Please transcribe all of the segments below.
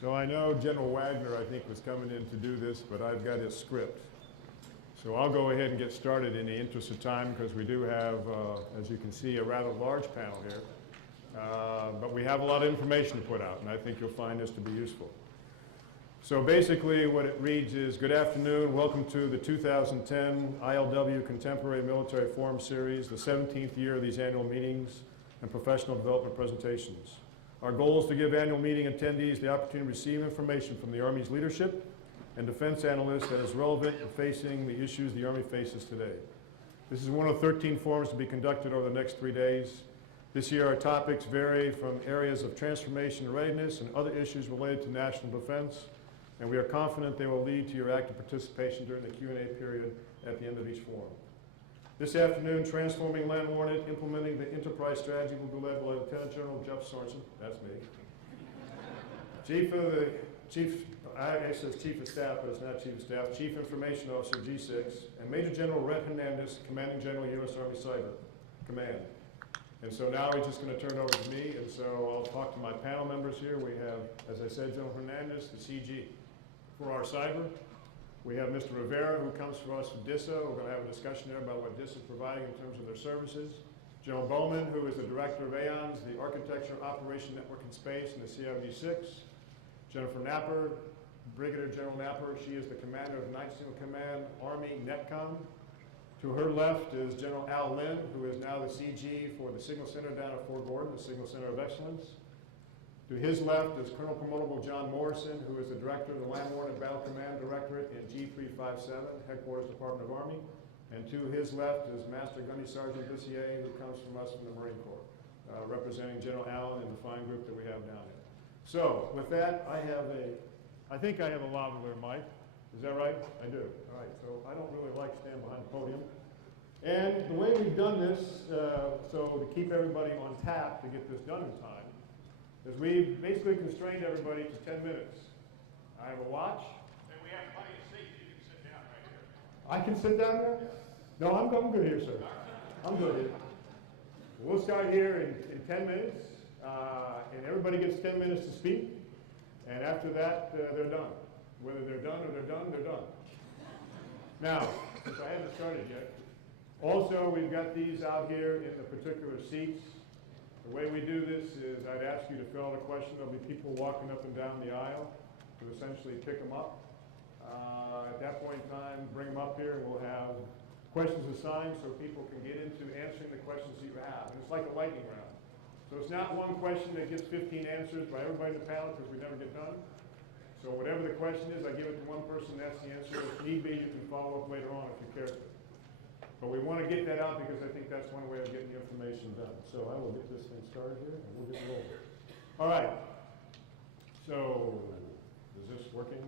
So I know General Wagner, I think, was coming in to do this, but I've got his script. So I'll go ahead and get started in the interest of time because we do have, as you can see, a rather large panel here. But we have a lot of information to put out, and I think you'll find this to be useful. So basically what it reads is, good afternoon, welcome to the 2010 ILW Contemporary Military Forum Series, the 17th year of these annual meetings and professional development presentations. Our goal is to give annual meeting attendees the opportunity to receive information from the Army's leadership and defense analysts that is relevant in facing the issues the Army faces today. This is one of 13 forums to be conducted over the next 3 days. This year our topics vary from areas of transformation and readiness and other issues related to national defense, and we are confident they will lead to your active participation during the Q&A period at the end of each forum. This afternoon, Transforming LandWarNet, Implementing the Enterprise Strategy will be led by Lieutenant General Jeff Sorenson, that's me. I says Chief of Staff, but it's not Chief of Staff, Chief Information Officer, G6, and Major General Rhett Hernandez, Commanding General, U.S. Army Cyber Command. And so now he's just going to turn it over to me, and so I'll talk to my panel members here. We have, as I said, General Hernandez, the CG. For our cyber, we have Mr. Rivera, who comes from us from DISA. We're going to have a discussion there about what DISA is providing in terms of their services. General Bowman, who is the Director of AONS, the Architecture, Operation, Network, and Space, and the CID-6. Jennifer Napper, Brigadier General Napper, she is the Commander of Night Signal Command, Army NETCOM. To her left is General Al Lynn, who is now the CG for the Signal Center down at Fort Gordon, the Signal Center of Excellence. To his left is Colonel Promotable John Morrison, who is the Director of the LandWarNet Battle Command Directorate in G357, Headquarters Department of Army. And to his left is Master Gunny Sergeant Bissier, who comes from us from the Marine Corps, representing General Allen and the fine group that we have down here. So with that, I think I have a lavalier mic. Is that right? I do. All right, so I don't really like standing behind the podium. And the way we've done this, so to keep everybody on tap to get this done in time, is we've basically constrained everybody to 10 minutes. I have a watch. And we have plenty of seats. You can sit down right here. I can sit down there? No, I'm good here, sir. I'm good here. We'll start here in 10 minutes, and everybody gets 10 minutes to speak, and after that, they're done. Whether they're done or they're done, they're done. Now, since I haven't started yet, also we've got these out here in the particular seats. The way we do this is I'd ask you to fill out a question. There'll be people walking up and down the aisle to essentially pick them up. At that point in time, bring them up here and we'll have questions assigned so people can get into answering the questions that you have. And it's like a lightning round. So it's not one question that gets 15 answers by everybody in the panel because we never get done. So whatever the question is, I give it to one person, that's the answer. If need be, you can follow up later on if you care to. But we want to get that out because I think that's one way of getting the information done. So I will get this thing started here and we'll get rolling. All right. So is this working?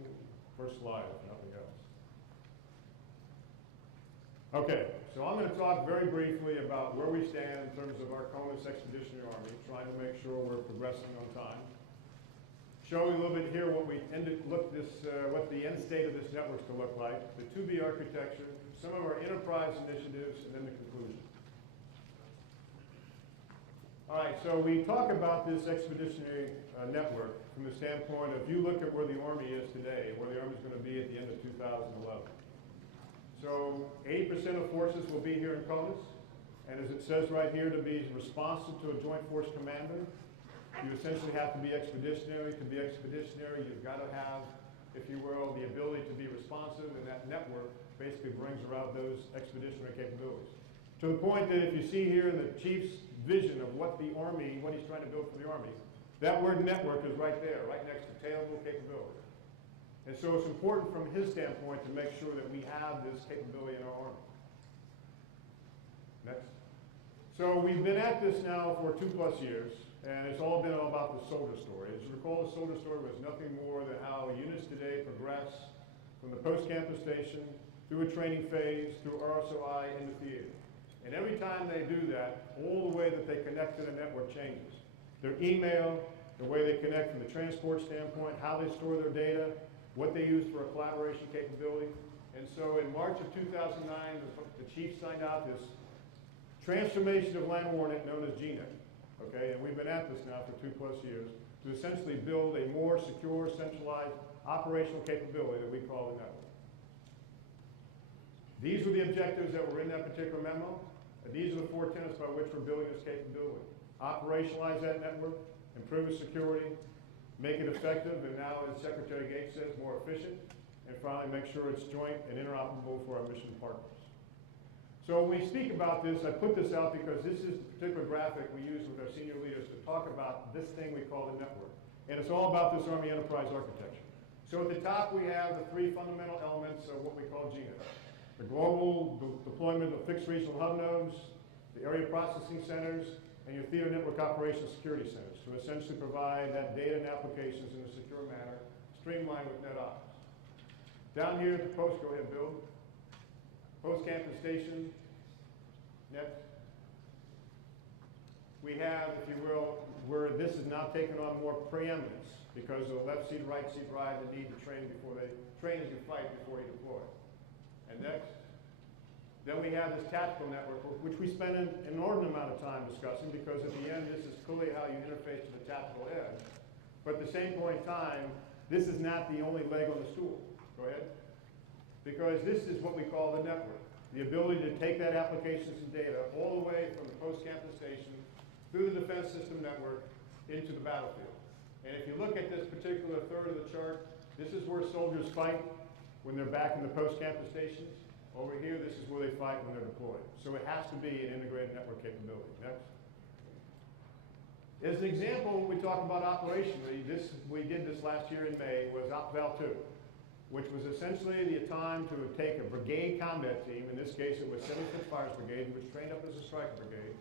First slide, if nothing else. Okay, so I'm going to talk very briefly about where we stand in terms of our CONUS Expeditionary Army, trying to make sure we're progressing on time. Show you a little bit here what what the end state of this network's to look like, the to-be architecture, some of our enterprise initiatives, and then the conclusion. All right, so we talk about this expeditionary network from the standpoint of, you look at where the Army is today, where the Army's going to be at the end of 2011. So 80% of forces will be here in CONUS, and as it says right here, to be responsive to a Joint Force Commander, you essentially have to be expeditionary. To be expeditionary, you've got to have, if you will, the ability to be responsive, and that network basically brings around those expeditionary capabilities. To the point that if you see here in the Chief's vision of what the Army, what he's trying to build for the Army, that word network is right there, right next to tailable capability. And so it's important from his standpoint to make sure that we have this capability in our Army. Next. So we've been at this now for 2+ years. And it's all been about the soldier story. As you recall, the soldier story was nothing more than how units today progress from the post-campus station through a training phase, through RSOI, into theater. And every time they do that, all the way that they connect to the network changes. Their email, the way they connect from the transport standpoint, how they store their data, what they use for a collaboration capability. And so in March of 2009, the chief signed out this transformation of LandWarNet known as GNet. Okay, and we've been at this now for 2+ years. to essentially build a more secure, centralized operational capability that we call the network. These were the objectives that were in that particular memo, and these are the 4 tenets by which we're building this capability. Operationalize that network, improve its security, make it effective, and now, as Secretary Gates says, more efficient, and finally make sure it's joint and interoperable for our mission partners. So when we speak about this, I put this out because this is the particular graphic we use with our senior leaders to talk about this thing we call the network. And it's all about this Army enterprise architecture. So at the top we have the 3 fundamental elements of what we call GNET. The global deployment of fixed regional hub nodes, the area processing centers, and your theater network operations security centers to essentially provide that data and applications in a secure manner, streamlined with NetOps. Down here at the post, go ahead, Bill. Post campus station, next. We have, if you will, where this is now taking on more preeminence because of the left seat, right seat ride, the need to train as you fight before you deploy. And next. Then we have this tactical network, which we spend an inordinate amount of time discussing because at the end, this is clearly how you interface to the tactical edge. But at the same point in time, this is not the only leg on the stool. Go ahead. Because this is what we call the network. The ability to take that applications and data all the way from the post-campus station through the defense system network into the battlefield. And if you look at this particular third of the chart, this is where soldiers fight when they're back in the post-campus stations. Over here, this is where they fight when they're deployed. So it has to be an integrated network capability. Next. As an example, when we talk about operationally, we did this last year in May, was OpVal 2, which was essentially the time to take a brigade combat team, in this case it was 75th Fires Brigade, which trained up as a striker brigade,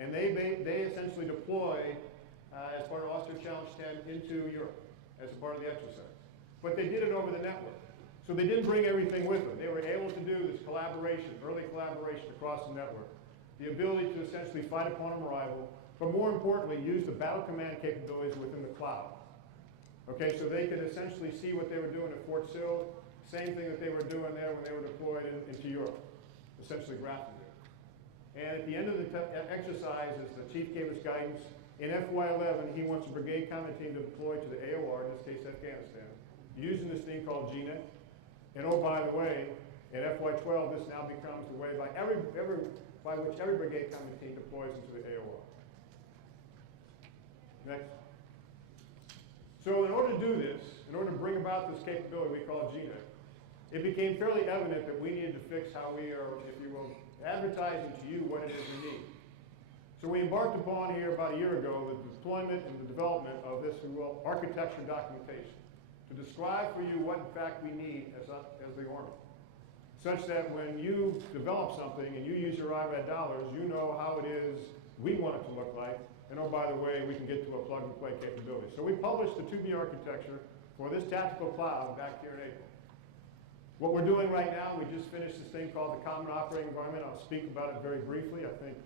and they essentially deployed as part of Austria Challenge 10 into Europe as a part of the exercise. But they did it over the network. So they didn't bring everything with them. They were able to do this collaboration, early collaboration across the network, the ability to essentially fight upon arrival, but more importantly, use the battle command capabilities within the cloud. Okay, so they could essentially see what they were doing at Fort Sill, same thing that they were doing there when they were deployed into Europe, essentially graphing it. And at the end of the exercise, as the chief gave us guidance, in FY11, he wants a brigade combat team to deploy to the AOR, in this case Afghanistan, using this thing called GNET. And oh, by the way, in FY12, this now becomes the way by which every brigade combat team deploys into the AOR. Next. So in order to do this, in order to bring about this capability we call GNET, it became fairly evident that we needed to fix how we are, if you will, advertising to you what it is we need. So we embarked upon here about a year ago the deployment and the development of this, if you will, architecture documentation to describe for you what in fact we need as the Army, such that when you develop something and you use your IRAD dollars, you know how it is we want it to look like, and oh, by the way, we can get to a plug-and-play capability. So we published the 2B architecture for this tactical cloud back here in April. What we're doing right now, we just finished this thing called the Common Operating Environment. I'll speak about it very briefly. I think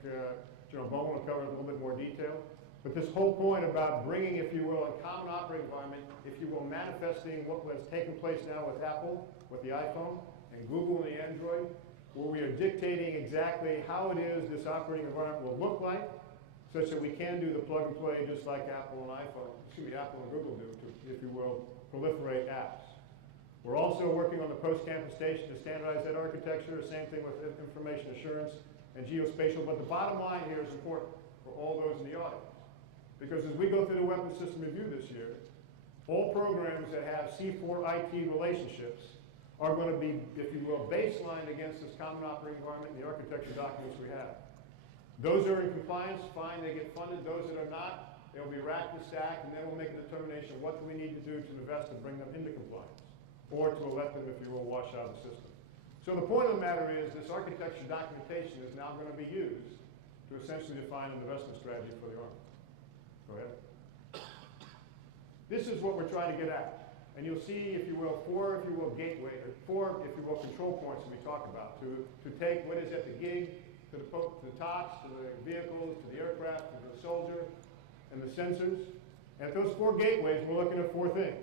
General Bowman will cover it in a little bit more detail. But this whole point about bringing, if you will, a common operating environment, if you will, manifesting what has taken place now with Apple, with the iPhone, and Google and the Android, where we are dictating exactly how it is this operating environment will look like, such that we can do the plug and play just like Apple and Apple and Google do, to, if you will, proliferate apps. We're also working on the post-campus station to standardize that architecture, the same thing with information assurance and geospatial, but the bottom line here is important for all those in the audience. Because as we go through the weapons system review this year, all programs that have C4 IT relationships are going to be, if you will, baselined against this common operating environment and the architecture documents we have. Those are in compliance, fine, they get funded. Those that are not, they'll be racked and stacked, and then we'll make a determination what do we need to do to invest to bring them into compliance, or to let them, if you will, wash out of the system. So the point of the matter is this architecture documentation is now going to be used to essentially define an investment strategy for the Army. Go ahead. This is what we're trying to get at. And you'll see, if you will, four gateway, or four, if you will, control points that we talk about to take what is at the gig, to the TOCs, to the vehicles, to the aircraft, to the soldier, and the sensors. And at those four gateways, we're looking at four things.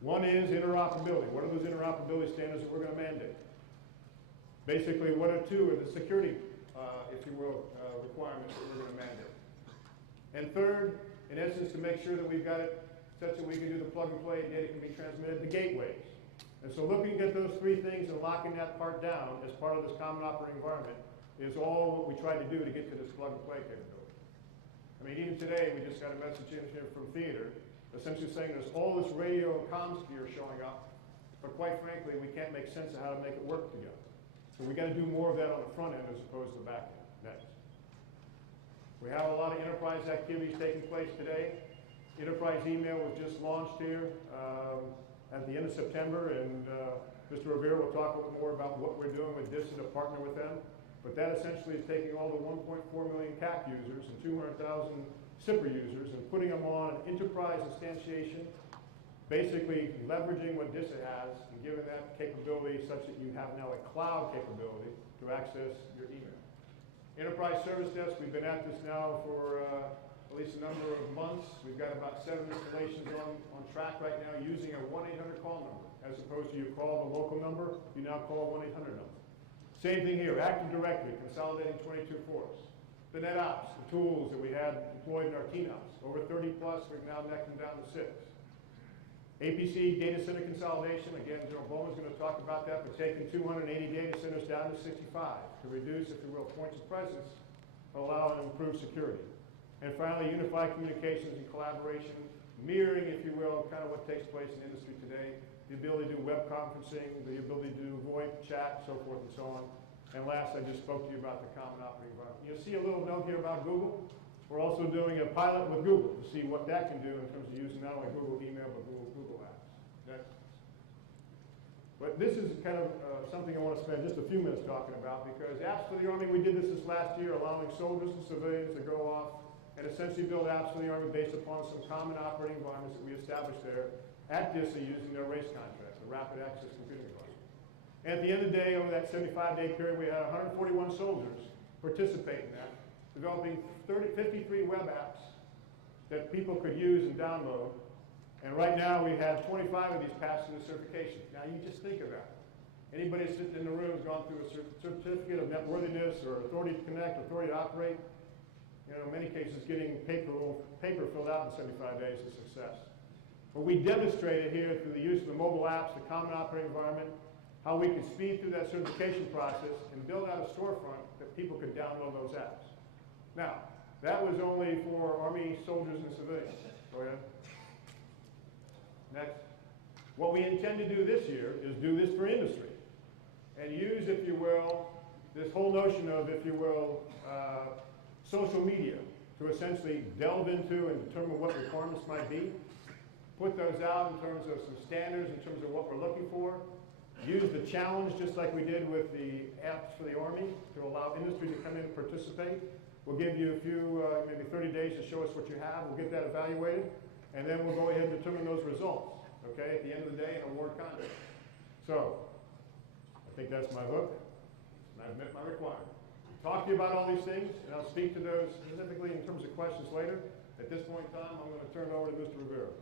One is interoperability. What are those interoperability standards that we're going to mandate? Basically, what are two of the security, if you will, requirements that we're going to mandate? And third, in essence, to make sure that we've got it such that we can do the plug and play and data can be transmitted to gateways. And so looking at those three things and locking that part down as part of this common operating environment is all what we try to do to get to this plug and play capability. I mean, even today, we just got a message in here from theater, essentially saying there's all this radio and comms gear showing up, but quite frankly, we can't make sense of how to make it work together. So we got to do more of that on the front end as opposed to the back end. Next. We have a lot of enterprise activities taking place today. Enterprise email was just launched here at the end of September, and Mr. Rivera will talk a little more about what we're doing with DISA to partner with them. But that essentially is taking all the 1.4 million CAC users and 200,000 SIPR users and putting them on an enterprise instantiation, basically leveraging what DISA has and giving that capability such that you have now a cloud capability to access your email. Enterprise Service Desk, we've been at this now for at least a number of months. We've got about 7 installations on track right now using a 1-800 call number. As opposed to you call the local number, you now call a 1-800 number. Same thing here, Active Directory, consolidating 22 ports. The NetOps, the tools that we had deployed in our TNOps. Over 30 plus, we've now necked them down to 6. APC data center consolidation, again, General Bowman's going to talk about that, but taking 280 data centers down to 65 to reduce, if you will, points of presence, allow and improve security. And finally, unified communications and collaboration, mirroring, if you will, kind of what takes place in industry today, the ability to do web conferencing, the ability to do VoIP, chat, so forth and so on. And last, I just spoke to you about the common operating environment. You'll see a little note here about Google. We're also doing a pilot with Google to see what that can do in terms of using not only Google email, but Google Apps. Next. But this is kind of something I want to spend just a few minutes talking about, because apps for the Army, we did this last year, allowing soldiers and civilians to go off and essentially build apps for the Army based upon some common operating environments that we established there at DISA using their RACE contract, the Rapid Access Computing Environment. And at the end of the day, over that 75-day period, we had 141 soldiers participate in that, developing 53 web apps that people could use and download. And right now, we have 25 of these passing the certification. Now, you just think about it. Anybody sitting in the room has gone through a certificate of networthiness or authority to connect, authority to operate. You know, in many cases, getting paper filled out in 75 days is a success. But we demonstrated here through the use of the mobile apps, the common operating environment, how we could speed through that certification process and build out a storefront that people could download those apps. Now, that was only for Army soldiers and civilians. Go ahead. Next. What we intend to do this year is do this for industry and use, if you will, this whole notion of, if you will, social media to essentially delve into and determine what requirements might be, put those out in terms of some standards, in terms of what we're looking for, use the challenge just like we did with the apps for the Army to allow industry to come in and participate. We'll give you a few, maybe 30 days to show us what you have. We'll get that evaluated, and then we'll go ahead and determine those results, okay, at the end of the day, and award contract. So, I think that's my hook, and I've met my requirement. Talk to you about all these things, and I'll speak to those specifically in terms of questions later. At this point in time, I'm going to turn it over to Mr. Rivera.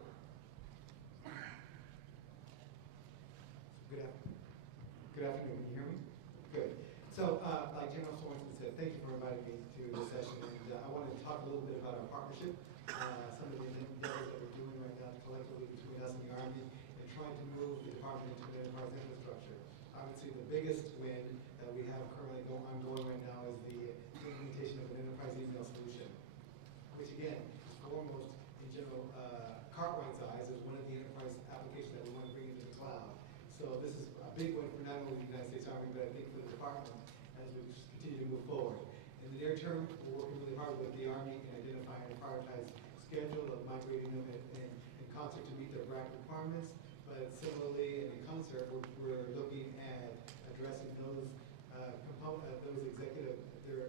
Good afternoon. Can you hear me? Good. So, like General Sorenson said, thank you for inviting me to this session. And I wanted to talk a little bit about our partnership, some of the endeavors that we're doing right now collectively between us and the Army, and trying to move the department into an enterprise infrastructure. Obviously, the biggest win that we have currently ongoing right now is the implementation of an enterprise email solution, which again is foremost in General Cartwright's eyes as one of the enterprise applications that we want to bring into the cloud. So this is a big one for not only the United States Army, but I think for the department as we continue to move forward. In the near term, we're working really hard with the Army in identifying a prioritized schedule of migrating them in concert to meet their BRAC requirements. But similarly, and in concert, we're looking at addressing those those executive, their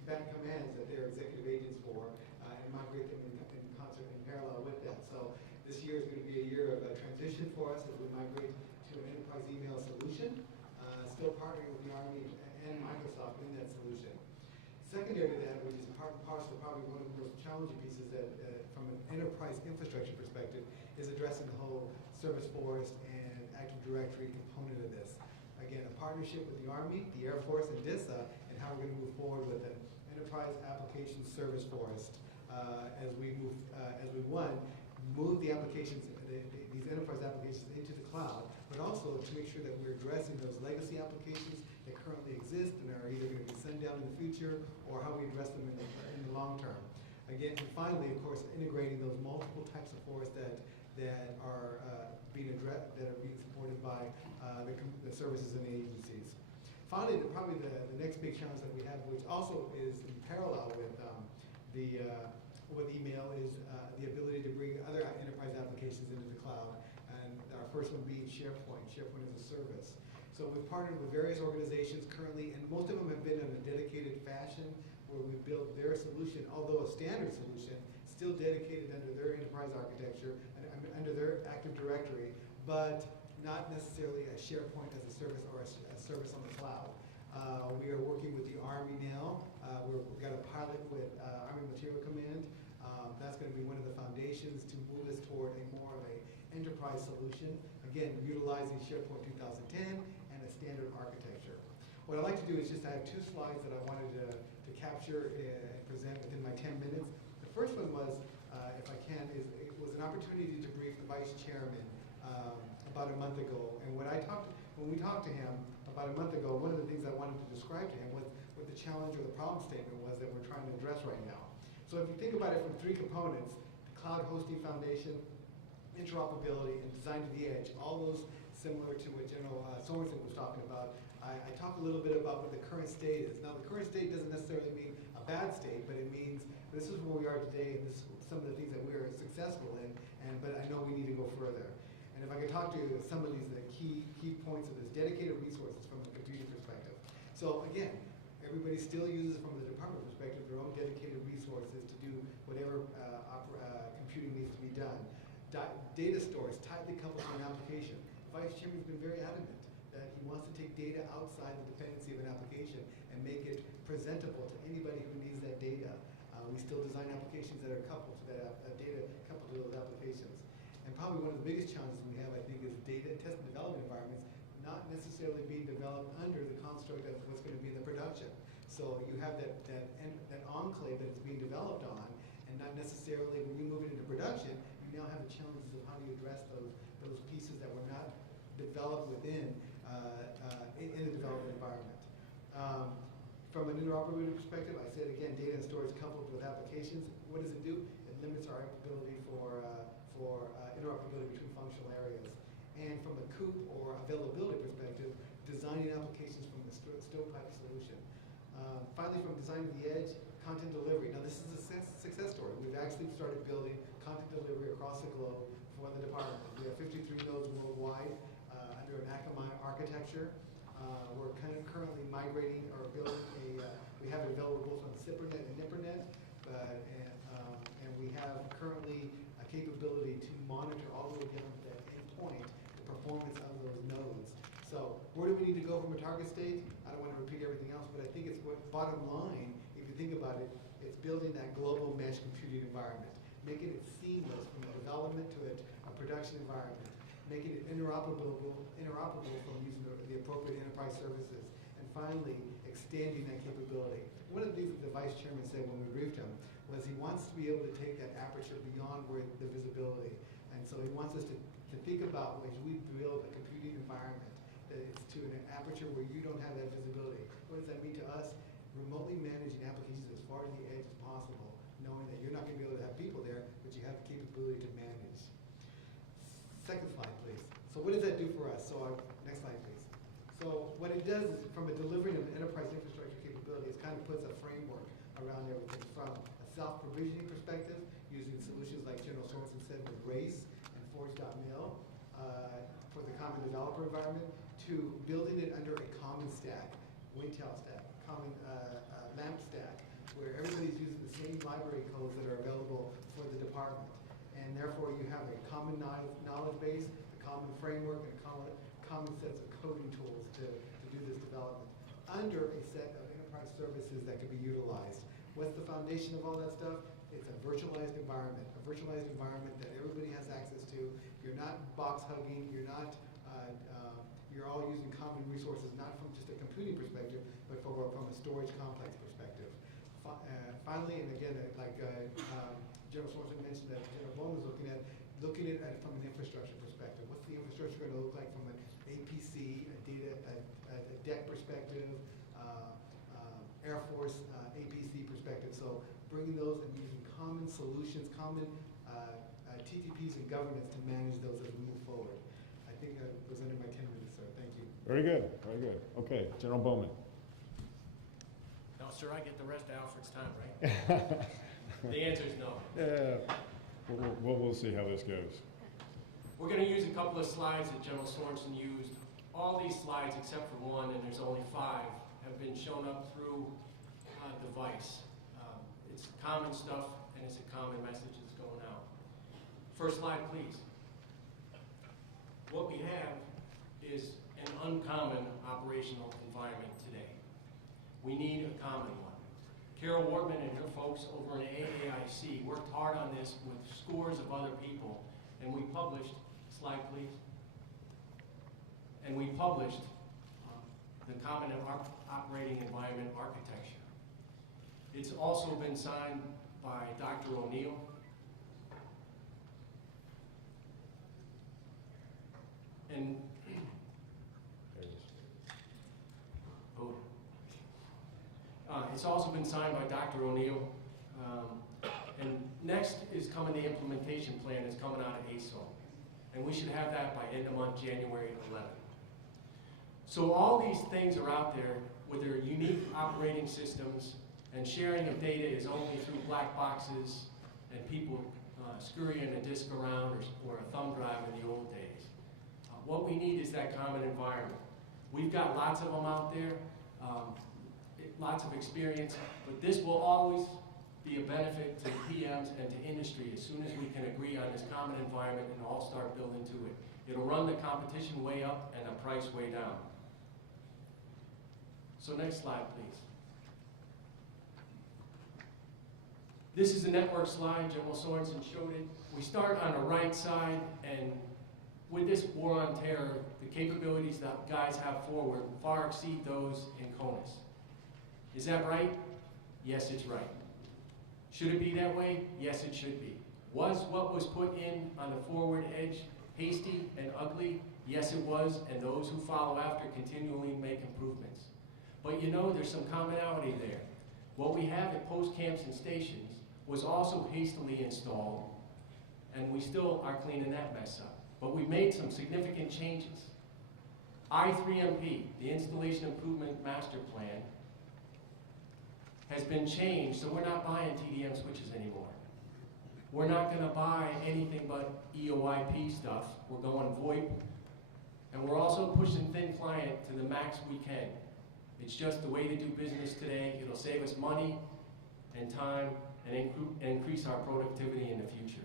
combatant commands that they're executive agents for, and migrate them in concert in parallel with that. So this year is going to be a year of a transition for us as we migrate to an enterprise email solution, still partnering with the Army and Microsoft in that solution. Secondary to that, which is part and parcel, probably one of the most challenging pieces that, from an enterprise infrastructure perspective, is addressing the whole service forest and Active Directory component of this. Again, a partnership with the Army, the Air Force, and DISA, and how we're going to move forward with an enterprise application service forest as we move, move the applications, these enterprise applications into the cloud, but also to make sure that we're addressing those legacy applications that currently exist and are either going to be sent down in the future or how we address them in the long term. Again, and finally, of course, integrating those multiple types of forests that are being supported by the services and the agencies. Finally, probably the next big challenge that we have, which also is in parallel with email, is the ability to bring other enterprise applications into the cloud. And our first one being SharePoint as a service. So we've partnered with various organizations currently, and most of them have been in a dedicated fashion where we've built their solution, although a standard solution, still dedicated under their enterprise architecture and under their Active Directory, but not necessarily a SharePoint as a service or a service on the cloud. We are working with the Army now. We've got a pilot with Army Material Command. That's going to be one of the foundations to move us toward a more of an enterprise solution. Again, utilizing SharePoint 2010 and a standard architecture. What I'd like to do is just, I have 2 slides that I wanted to capture and present within my 10 minutes. The first one was, if I can, it was an opportunity to brief the Vice Chairman about a month ago. And when we talked to him about a month ago, one of the things I wanted to describe to him was what the challenge or the problem statement was that we're trying to address right now. So if you think about it from 3 components, the cloud hosting foundation, interoperability, and design to the edge, all those similar to what General Sorenson was talking about. I talked a little bit about what the current state is. Now, the current state doesn't necessarily mean a bad state, but it means this is where we are today, and this is some of the things that we are successful in, but I know we need to go further. And if I could talk to you some of these key points of this, dedicated resources from a computing perspective. So again, everybody still uses, from the department perspective, their own dedicated resources to do whatever computing needs to be done. Data stores tightly coupled to an application. The Vice Chairman's been very adamant that he wants to take data outside the dependency of an application and make it presentable to anybody who needs that data. We still design applications that are coupled to that data, coupled to those applications. And probably one of the biggest challenges we have, I think, is data test and development environments not necessarily being developed under the construct of what's going to be in the production. So you have that enclave that it's being developed on, and not necessarily when you move it into production, you now have the challenges of how do you address those pieces that were not developed within in the development environment. From an interoperability perspective, I said again, data and storage coupled with applications. What does it do? It limits our ability for interoperability between functional areas. And from a COOP or availability perspective, designing applications from the stovepipe solution. Finally, from design to the edge, content delivery. Now, this is a success story. We've actually started building content delivery across the globe for the department. We have 53 nodes worldwide under an Akamai architecture. We're currently migrating or building we have it available both on SIPRNet and NIPRNet, and we have currently a capability to monitor all the way down to that endpoint the performance of those nodes. So where do we need to go from a target state? I don't want to repeat everything else, but I think it's what bottom line, if you think about it, it's building that global mesh computing environment, making it seamless from a development to a production environment, making it interoperable from using the appropriate enterprise services, and finally, extending that capability. One of the things that the Vice Chairman said when we briefed him was he wants to be able to take that aperture beyond where the visibility. And so he wants us to think about ways we build a computing environment that is to an aperture where you don't have that visibility. What does that mean to us? Remotely managing applications as far to the edge as possible, knowing that you're not going to be able to have people there, but you have the capability to manage. Second slide, please. So what does that do for us? So next slide, please. So what it does is, from a delivering of an enterprise infrastructure capability, it kind of puts a framework around everything, from a self-provisioning perspective, using solutions like General Sorenson said with RACE and Forge.mil for the common developer environment, to building it under a common stack, Wintel stack, common LAMP stack, where everybody's using the same library codes that are available for the department. And therefore you have a common knowledge base, a common framework, and common sets of coding tools to do this development under a set of enterprise services that can be utilized. What's the foundation of all that stuff? It's a virtualized environment that everybody has access to. You're not box hugging, you're all using common resources, not from just a computing perspective, but from a storage complex perspective. Finally, and again, like General Sorenson mentioned, that General Bowman was looking at it from an infrastructure perspective. What's the infrastructure going to look like from an APC, a deck perspective, Air Force APC perspective? So bringing those and using common solutions, common TTPs and governance to manage those as we move forward. I think I presented my 10 minutes, sir. Thank you. Very good, very good. Okay, General Bowman. No, sir, I get the rest of Alfred's time, right? The answer is no. Yeah, we'll see how this goes. We're going to use a couple of slides that General Sorenson used. All these slides, except for one, and there's only 5, have been shown up through device. It's common stuff, and it's a common message that's going out. First slide, please. What we have is an uncommon operational environment today. We need a common one. Carol Wortman and her folks over in AAIC worked hard on this with scores of other people, and we published, slide please, and we published the Common Operating Environment Architecture. It's also been signed by Dr. O'Neill, and it's also been signed by Dr. O'Neill. And next is coming the implementation plan that's coming out of ASO. And we should have that by end of month, January 11th. So all these things are out there with their unique operating systems, and sharing of data is only through black boxes and people scurrying a disk around or a thumb drive in the old days. What we need is that common environment. We've got lots of them out there, lots of experience, but this will always be a benefit to PMs and to industry as soon as we can agree on this common environment and all start building to it. It'll run the competition way up and the price way down. So next slide, please. This is the network slide. General Sorenson showed it. We start on the right side, and with this war on terror, the capabilities that guys have forward far exceed those in CONUS. Is that right? Yes, it's right. Should it be that way? Yes, it should be. Was what was put in on the forward edge hasty and ugly? Yes, it was, and those who follow after continually make improvements. But you know, there's some commonality there. What we have at post camps and stations was also hastily installed, and we still are cleaning that mess up. But we made some significant changes. I3MP, the Installation Improvement Master Plan, has been changed, so we're not buying TDM switches anymore. We're not going to buy anything but EOIP stuff. We're going VoIP, and we're also pushing thin client to the max we can. It's just the way to do business today. It'll save us money and time and increase our productivity in the future.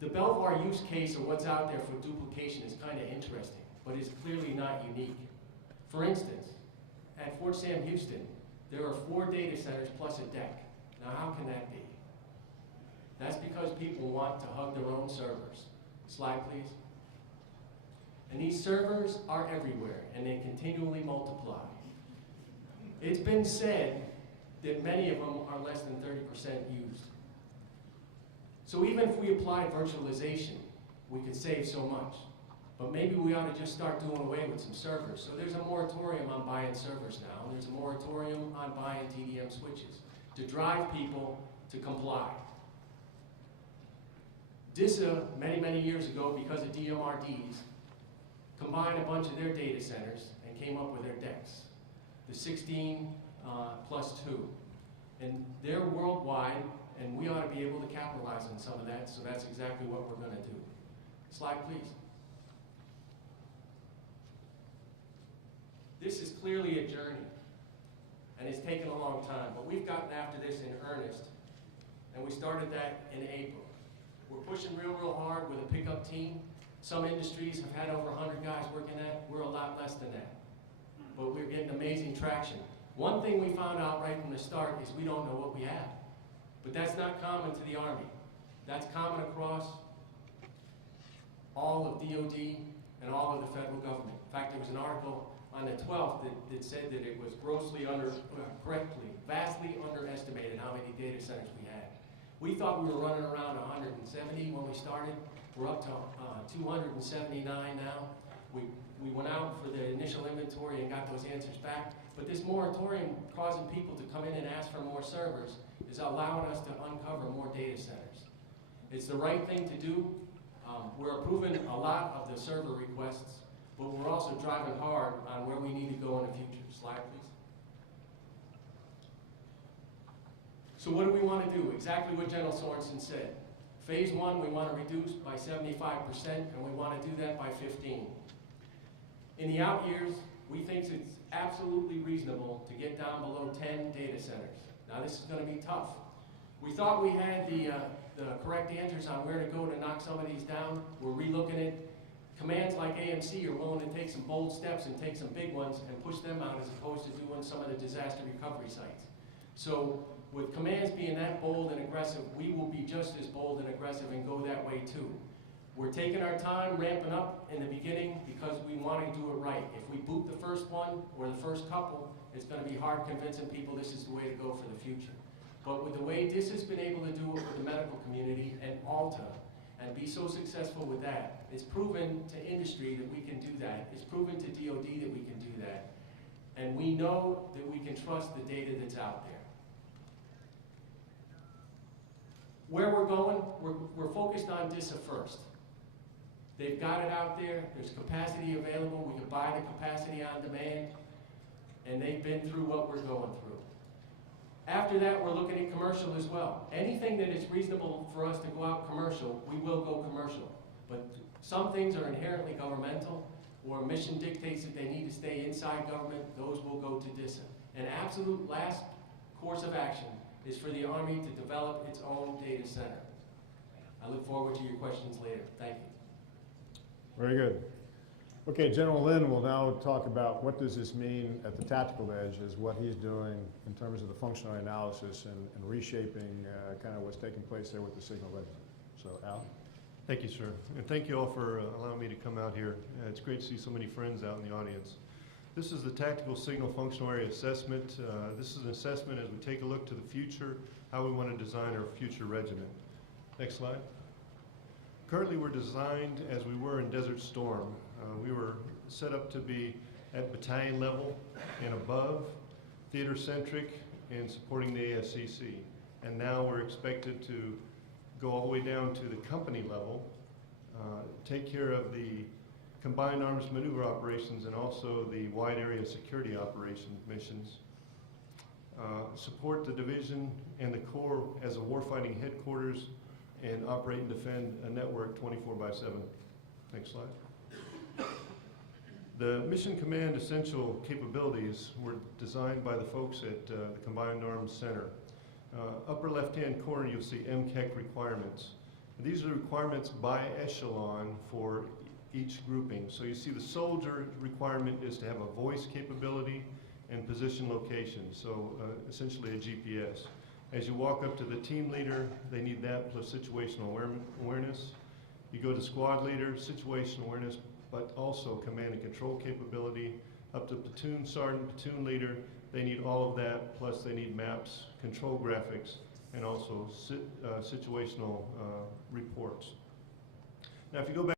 The Belvoir use case, or what's out there for duplication, is kind of interesting, but it's clearly not unique. For instance, at Fort Sam Houston, there are 4 data centers plus a deck. Now, how can that be? That's because people want to hug their own servers. Slide, please. And these servers are everywhere, and they continually multiply. It's been said that many of them are less than 30% used. So even if we applied virtualization, we could save so much. But maybe we ought to just start doing away with some servers. So there's a moratorium on buying servers now. There's a moratorium on buying TDM switches to drive people to comply. DISA, many, many years ago, because of DMRDs, combined a bunch of their data centers and came up with their decks, the 16 plus 2. And they're worldwide, and we ought to be able to capitalize on some of that, so that's exactly what we're going to do. Slide, please. This is clearly a journey, and it's taken a long time, but we've gotten after this in earnest, and we started that in April. We're pushing real, real hard with a pickup team. Some industries have had over 100 guys working that. We're a lot less than that, but we're getting amazing traction. One thing we found out right from the start is we don't know what we have, but that's not common to the Army. That's common across all of DOD and all of the federal government. In fact, there was an article on the 12th that said that it was vastly underestimated how many data centers we had. We thought we were running around 170 when we started. We're up to 279 now. We went out for the initial inventory and got those answers back. But this moratorium causing people to come in and ask for more servers is allowing us to uncover more data centers. It's the right thing to do. We're approving a lot of the server requests, but we're also driving hard on where we need to go in the future. Slide, please. So what do we want to do? Exactly what General Sorenson said. Phase 1, we want to reduce by 75%, and we want to do that by 15. In the out years, we think it's absolutely reasonable to get down below 10 data centers. Now this is going to be tough. We thought we had the correct answers on where to go to knock some of these down. We're relooking it. Commands like AMC are willing to take some bold steps and take some big ones and push them out as opposed to doing some of the disaster recovery sites. So with commands being that bold and aggressive, we will be just as bold and aggressive and go that way too. We're taking our time, ramping up in the beginning because we want to do it right. If we boot the first one or the first couple, it's going to be hard convincing people this is the way to go for the future. But with the way DIS has been able to do it with the medical community and Alta, and be so successful with that, it's proven to industry that we can do that. It's proven to DoD that we can do that. And we know that we can trust the data that's out there. Where we're going, we're focused on DISA first. They've got it out there, there's capacity available, we can buy the capacity on demand, and they've been through what we're going through. After that, we're looking at commercial as well. Anything that is reasonable for us to go out commercial, we will go commercial. But some things are inherently governmental, or mission dictates that they need to stay inside government, those will go to DISA. An absolute last course of action is for the Army to develop its own data center. I look forward to your questions later. Thank you. Very good. Okay, General Lynn will now talk about what does this mean at the tactical edge, is what he's doing in terms of the functional analysis and reshaping kind of what's taking place there with the signal regiment. So, Al? Thank you, sir. And thank you all for allowing me to come out here. It's great to see so many friends out in the audience. This is the Tactical Signal Functional Area Assessment. This is an assessment as we take a look to the future, how we want to design our future regiment. Next slide. Currently, we're designed as we were in Desert Storm. We were set up to be at battalion level and above, theater-centric, and supporting the ASCC. And now we're expected to go all the way down to the company level, take care of the combined arms maneuver operations and also the wide area security operations missions, support the division and the Corps as a warfighting headquarters, and operate and defend a network 24/7. Next slide. The Mission Command Essential Capabilities were designed by the folks at the Combined Arms Center. Upper left-hand corner, you'll see MCAC requirements. These are the requirements by echelon for each grouping. So you see the soldier requirement is to have a voice capability and position location, so essentially a GPS. As you walk up to the team leader, they need that plus situational awareness. You go to squad leader, situational awareness, but also command and control capability. Up to platoon sergeant, platoon leader, they need all of that, plus they need maps, control graphics, and also situational reports. Now if you go back